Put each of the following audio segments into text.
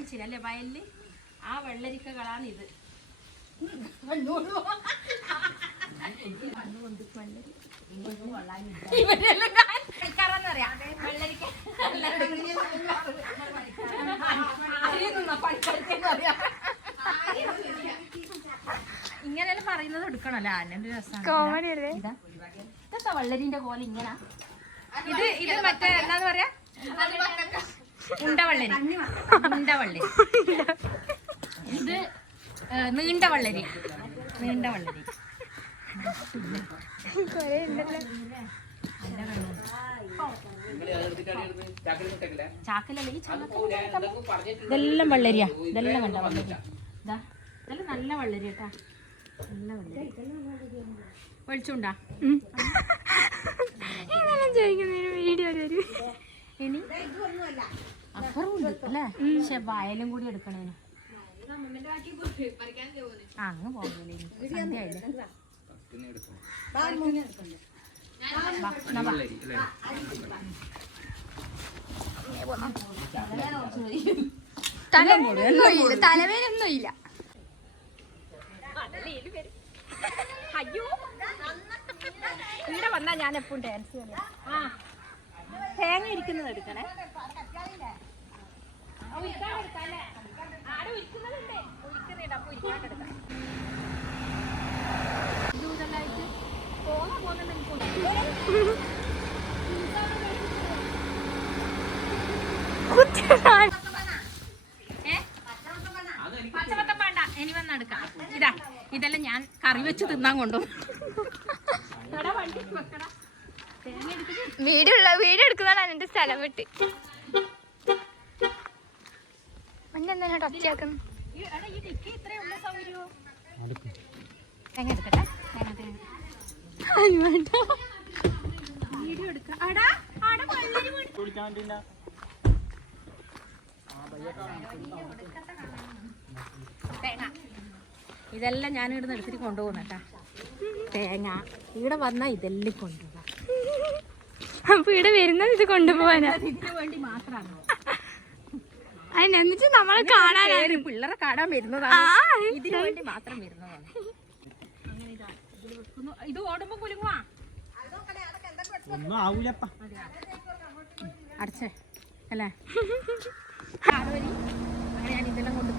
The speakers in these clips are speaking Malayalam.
കാണിച്ചില്ല അല്ലേ വയലില് ആ വെള്ളരിക്കകളാണ് ഇത്. ഇങ്ങനെല്ലാം പറയുന്നത് എടുക്കണല്ലോ ആനന്റെ രസമാണ്. ഇതാ വെള്ളരിന്റെ പോലെ ഇങ്ങനെ ഇത് മറ്റേ എന്താന്ന് പറയാ ഉണ്ടവെള്ളരി. ഉണ്ടവെള്ളരി ഇത് നീണ്ട വെള്ളരി. നീണ്ട വെള്ളരി ചാക്കലല്ല ഈ ഇതെല്ലാം വെള്ളരിയാ. ഇതെല്ലാം കണ്ട വെള്ളരി. ഇതാ ഇതെല്ലാം നല്ല വെള്ളരി കേട്ടാ. നല്ല വെള്ളരി. വെളിച്ചുണ്ടാ ഇനി അപ്പുറമുണ്ട് അല്ലേ? പക്ഷെ വയലും കൂടി എടുക്കണേന് അങ്ങ് പോകില്ലേ. തലവേനൊന്നും ഇല്ല. അയ്യോ ഇവിടെ വന്നാ ഞാൻ എപ്പോഴും ഡാൻസ് കളിയാ. തേങ്ങ ഇരിക്കുന്നത് എടുക്കണേ. പച്ചമത്തം വേണ്ട, ഇനി വന്നെടുക്കാം. ഇതാ ഇതെല്ലാം ഞാൻ കറി വെച്ച് തിന്നാൻ കൊണ്ടുപോകും. വീഡിയോ എടുക്കുന്നതാണ് എന്റെ സ്ഥലം വിട്ട്. മഞ്ഞെന്താ ടച്ചാക്കുന്നു? ഇതെല്ലാം ഞാൻ ഇവിടുന്ന് എടുത്തിട്ട് കൊണ്ടുപോകുന്നേട്ടാ. തേങ്ങ ഇവിടെ വന്നാ ഇതെല്ലാം കൊണ്ടുപോകാം. അപ്പൊ ഇവിടെ വരുന്നത് ഇത് കൊണ്ടുപോകാനാ? ഇതിനു വേണ്ടി മാത്രമാണ്. അതിനെന്നിട്ട് നമ്മളെ കാണാൻ പിള്ളേരെ കാണാൻ വരുന്നതാണ്. ഇതിനു വേണ്ടി മാത്രം വരുന്നതാണ്. അങ്ങനെ ഇതാ ഇതിൽ വെക്കുന്നു. ഇത് ഓടുമ്പോ കുലുങ്ങുവാ. അടച്ചേ അല്ലേ? അങ്ങനെ ഞാൻ ഇതെല്ലാം കൊണ്ട്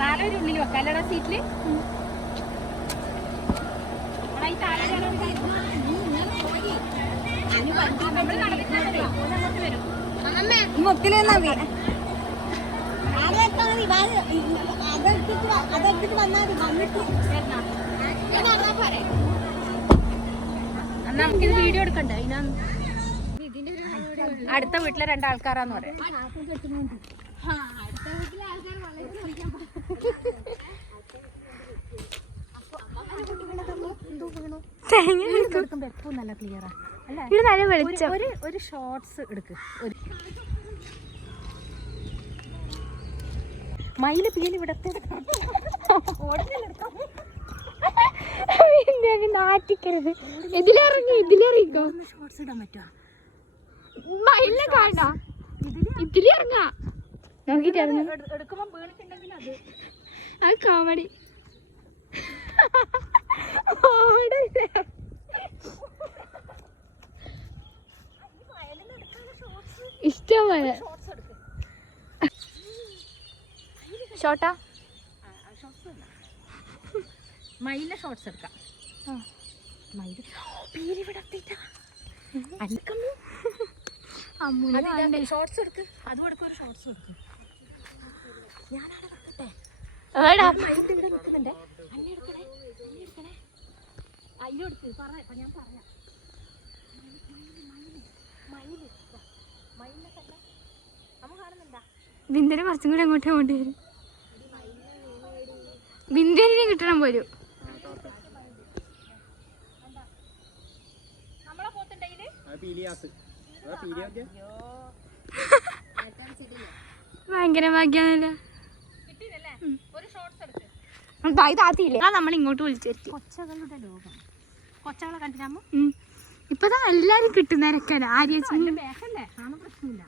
താലൊരു ഉള്ളിൽ വെക്കാം അല്ലടാ സീറ്റില്. നമുക്കിത് വീഡിയോ എടുക്കണ്ടേ? അടുത്ത വീട്ടിലെ രണ്ടാൾക്കാരാന്ന് പറയാം. നല്ല ക്ലിയറാ അല്ലേ? ഒരു ഷോർട്സ് എടുക്ക്. മയില് പീലി ഇവിടത്തെ നാട്ടിക്കരുത്. ഇതിലിറങ്ങിക്കോ. ഷോർട്സ് ഇടാൻ പറ്റുമോ? മയിലിനെ കാണാ. ഇതിലിറങ്ങാ നോക്കിട്ട് എടുക്കുമ്പോ വീണിട്ടുണ്ടെങ്കിൽ അത് കോമഡി. ഇഷ്ടമായ ഷോട്ടാ. മയിലിന്റെ ഷോർട്സ് എടുക്കാം. മയില് പീലി വിടത്തിട്ടാ. ഷോർട്സ് എടുക്ക്. അതും എടുക്കും. ഒരു ഷോർട്സ് എടുക്കും. ഞാനാണ് വെക്കട്ടെ. മയിലിന്റെ ഇവിടെ നിൽക്കുന്നുണ്ടേ. അന്നെ എടുക്കണേ. അതിലെടുക്ക്. ഞാൻ പറയാം. മയിലിനെ തന്നെ നമ്മൾ കാണുന്നുണ്ടാ? ബിന്ദുവിനെ കുറച്ചും കൂടി അങ്ങോട്ട് പോകേണ്ടി വരും. ബിന്ദുവിനെ കിട്ടണം പോലും. നമ്മളെ പോത്തുണ്ടെങ്കില് ഭയങ്കര ഭാഗ്യാണല്ലോ. കിട്ടിയില്ലേ? ഒരു ഷോർട്സ് എടുക്ക്. താത്തിയില്ലേ? നമ്മൾ ഇങ്ങോട്ട് വിളിച്ചു വരുത്തി. കൊച്ചകളുടെ ലോകം. കൊച്ചകളെ കണ്ടിട്ടാകുമ്പോ ഇപ്പതാ എല്ലാരും കിട്ടുന്നവരൊക്കെ ആര്യ ബാക്കല്ലേ? കാണാൻ പ്രശ്നമില്ല.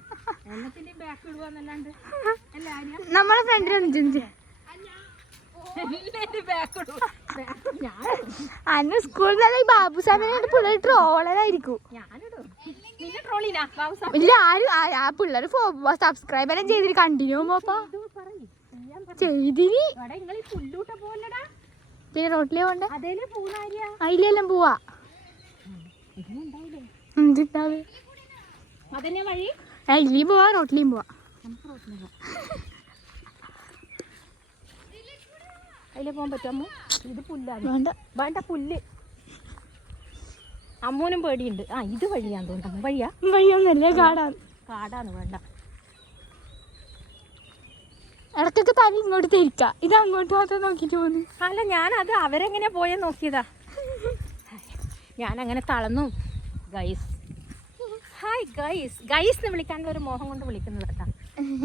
എല്ലാത്തിന്റെയും ബാക്ക് ഇടുവാന്നല്ലാണ്ട് എല്ലാരും നമ്മളെ ഫ്രണ്ടിൽ വന്നിട്ടുണ്ട് അന്ന് സ്കൂളിൽ നിന്ന് ബാബു സാഹിബിനെ പിള്ളേർ ട്രോളറായിരിക്കും. ഇല്ല ആരും ആ പിള്ളേർ സബ്സ്ക്രൈബ് എല്ലാം ചെയ്തിട്ട് കണ്ടിന്യൂ പോപ്പാ ചെയ്തിന്. പിന്നെ റോട്ടിലേ പോണ്ടേ അതിലെല്ലാം പോവാ. എന്തുണ്ടാവ് ഇല്ലയും പോവാ റോട്ടിലേയും പോവാ. അതിലെ പോകാൻ പറ്റുമോ? ഇത് പുല്ലാണ്. വേണ്ട വേണ്ട പുല്ല്. അമ്മൂനും പേടിയുണ്ട്. ആ ഇത് വഴിയാന്ന് തോന്നുന്നു. വഴിയൊന്നല്ലേ കാടാണ്. കാടാണ്. വേണ്ട. ഇടക്കൊക്കെ തല ഇങ്ങോട്ട് തിരിക്കാം. ഇത് അങ്ങോട്ട് മാത്രം നോക്കിട്ട് പോന്നു. അല്ല ഞാനത് അവരെങ്ങനെ പോയാൽ നോക്കിയതാ. ഞാനങ്ങനെ തളർന്നു. Guys hi guys. ഗൈസ് എന്ന് വിളിക്കാനുള്ള ഒരു മോഹം കൊണ്ട് വിളിക്കുന്നത് കേട്ടാ.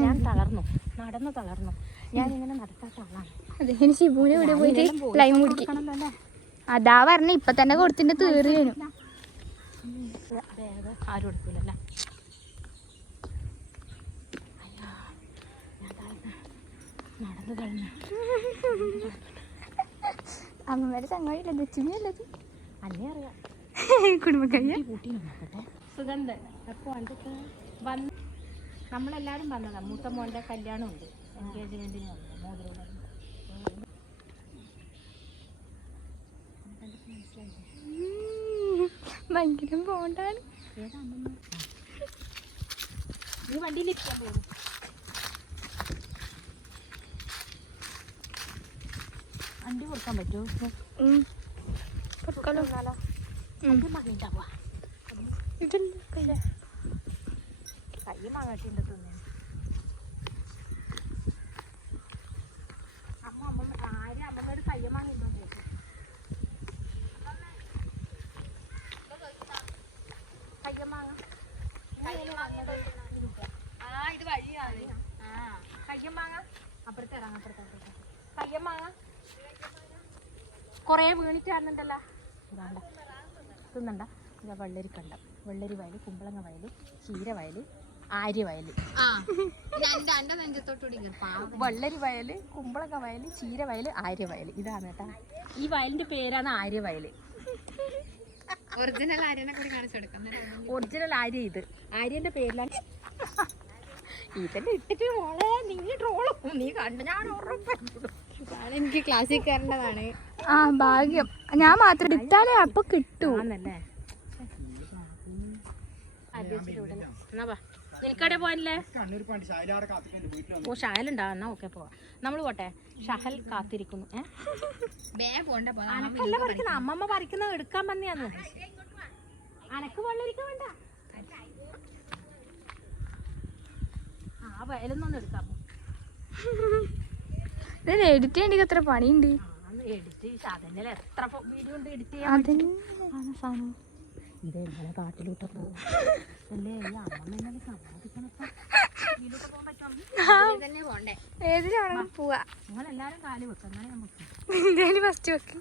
ഞാൻ തളർന്നു. നടന്നു തളർന്നു. ഞാനിങ്ങനെ നടക്കാത്ത ആളാണ്. അതിന് ശിബുവിനെ ഇവിടെ പോയിട്ട് ലൈം കുടിക്കണം. അതാ പറഞ്ഞ ഇപ്പൊ തന്നെ കൊടുത്തിന്റെ തീറി വരും. ആരും എടുക്കൂലല്ല. നടന്നു കഴിഞ്ഞ അമ്മമാരെ ചങ്ങായില്ല ദച്ചുമിയല്ലത് അല്ലേ അറിയാം. കുടുംബക്കാരിയ കൂട്ടി നോക്കട്ടെ. സുഗന്ധൻ എപ്പോൾ വന്നിട്ട് വന്ന് നമ്മളെല്ലാവരും വന്നതാ. മൂത്ത മോൻ്റെ കല്യാണം ഉണ്ട്. എൻഗേജ്മെൻറ്റിന് വന്നു. മോതിരം ഭയങ്കര ബോണ്ടാണ്. നീ വണ്ടിയിലിരിക്കാൻ പോകും. വണ്ടി കൊടുക്കാൻ പറ്റുമോ? കൈ മാങ്ങാട്ടിൻ്റെ തിന്നെ ആരും അമ്മമ്മയുടെ കയ്യ മാങ്ങിണ്ടോ ചോദിച്ചു. കയ്യമാങ്ങ ഇത് വഴിയാണ്. കയ്യമാങ്ങ അപ്പുറത്ത് ഇറങ്ങാം. അപ്പുറത്ത് കയ്യമാങ്ങ കുറേ വീണിട്ടായിരുന്നുണ്ടല്ലോ. വേണ്ട തിന്നണ്ട. ഇതാ വെള്ളരി കണ്ടം. വെള്ളരി വയൽ, കുമ്പളങ്ങ വയൽ, ചീര വയൽ, ആര്യ വയൽ. വെള്ളരി വയൽ, കുമ്പളങ്ങ വയൽ, ചീര വയൽ, ആര്യ വയൽ. ഇതാണ് കേട്ടാ. ഈ വയലിന്റെ പേരാണ് ആര്യ വയൽ. ഒറിജിനൽ ആര്യനെ കൂടി കാണിച്ചു കൊടുക്കാം. ഒറിജിനൽ ആര്യ. ഇത് ആര്യന്റെ പേരിലാണ്. ഇതെല്ലാം ഇട്ടിട്ട് മോളെ നീ ട്രോളും. നീ കണ്ടു. ഞാൻ എനിക്ക് ക്ലാസ്സിൽ കയറേണ്ടതാണ്. ആ ഭാഗ്യം. ഞാൻ മാത്രം എടുത്താലേ അപ്പൊ കിട്ടൂന്നല്ലേ. നിനക്കടെ പോയല്ലേ? ഓ ഷഹലുണ്ടാ. എന്നാ ഓക്കെ പോവാ. നമ്മൾ പോട്ടെ. ഷഹൽ കാത്തിരിക്കുന്നു. അനക്കല്ല പറിക്കുന്ന. അമ്മമ്മ പറിക്കുന്ന എടുക്കാൻ വന്നെയാന്ന്. അനക്ക് വെള്ളരിക്ക വേണ്ട. ആ വയലൊന്നും എടുക്കാമോ? എഡിറ്റ് ചെയ്യണ്ടി എത്ര പണിയുണ്ട്. എഡിറ്റ് അതന്നെ എത്ര വീഡിയോ ഉണ്ട് എഡിറ്റ് ചെയ്യാൻ. സാധനം ഇതെങ്ങനെ കാട്ടിലോട്ട് പോകും അല്ലേ? ഈ അമ്മ എന്നെ സമ്മതിക്കണപ്പോ ഇതിലോട്ട് പോകാൻ പറ്റും. ഏതിലാണെങ്കിലും പോവാ. നിങ്ങളെല്ലാരും കാല് വെക്കാം. എന്നാലും നമുക്ക് ഫസ്റ്റ് വെക്കും.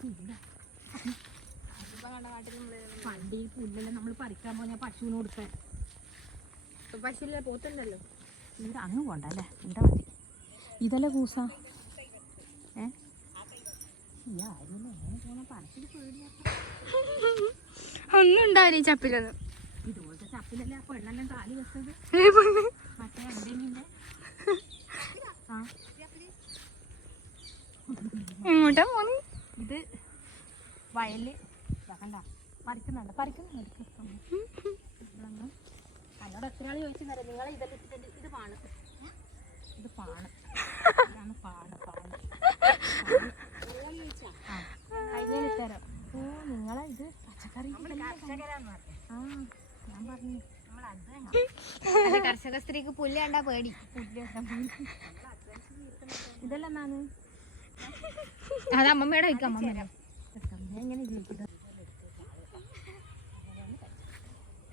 പണ്ടി പുല്ലെല്ലാം നമ്മൾ പറിക്കാൻ പോയാൽ പശുവിന് കൊടുക്കാൻ. പശുവില്ല പോത്തുണ്ടല്ലോ. ഇവിടെ അങ്ങ് പോണ്ട അല്ലേ? ഇവിടെ മതി. ഇതല്ലേ കൂസ. ഒന്നും ഉണ്ടാവില്ല ഈ ചപ്പിലൊന്നും. ഇതുപോലത്തെ ചപ്പിലല്ലേ ആ പെണ്ണെല്ലാം കാല് വെച്ചത്. മറ്റേ എന്തെങ്കിലും എങ്ങോട്ടാ പോന്ന്? ഇത് വയല് കണ്ട പറിക്കുന്നുണ്ട്. എന്നോട് എത്ര ആൾ ചോദിച്ചു തരാം. നിങ്ങളെ ഇതെല്ലാം ഇട്ടിട്ടുണ്ട്. ഇത് പാണ്. ഇതാണ് പാണ്. കഴിഞ്ഞിത്തരാം. ഓ നിങ്ങളെ ഇത് പച്ചക്കറി. ആ ഞാൻ പറഞ്ഞു കർഷക സ്ത്രീക്ക് പുല്ല് കണ്ടാ പേടി. ഇതെല്ലാം എന്നാണ് അത് അമ്മമ്മയുടെ വയ്ക്കാം. അമ്മമ്മ എങ്ങനെ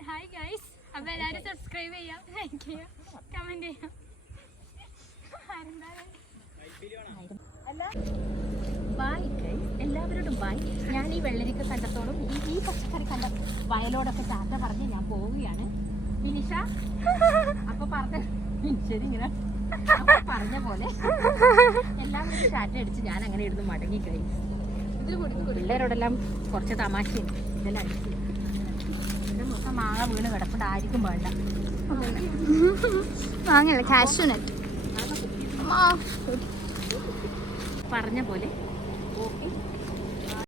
ഹായ് ഗൈസ്. അപ്പൊ എല്ലാവരും സബ്സ്ക്രൈബ് ചെയ്യാം, ലൈക്ക് ചെയ്യാം, കമന്റ് ചെയ്യാം. Bye guys. എല്ലാവരോടും ബൈ. ഞാൻ ഈ വെള്ളരിക്ക കണ്ടത്തോടും ഈ പച്ചക്കറി കണ്ട വയലോടൊക്കെ ചാറ്റ പറഞ്ഞ് ഞാൻ പോവുകയാണ്. ഫിനിഷ അപ്പൊ പറഞ്ഞ ശരി ഇങ്ങനെ അപ്പൊ പറഞ്ഞ പോലെ എല്ലാം കൂടി ചാറ്റ അടിച്ച് ഞാൻ അങ്ങനെ ഇരുന്ന് മടങ്ങി കഴിഞ്ഞു. പിള്ളേരോടെല്ലാം കുറച്ച് തമാശയും ഇതെല്ലാം അടിച്ചു. എൻ്റെ മൊത്തം മാങ്ങ വീണ് കിടപ്പുണ്ട്, ആയിരിക്കും വേണ്ട. വാങ്ങല്ല കാഷ്യൂനട്ട് പറഞ്ഞ പോലെ ഓക്കെ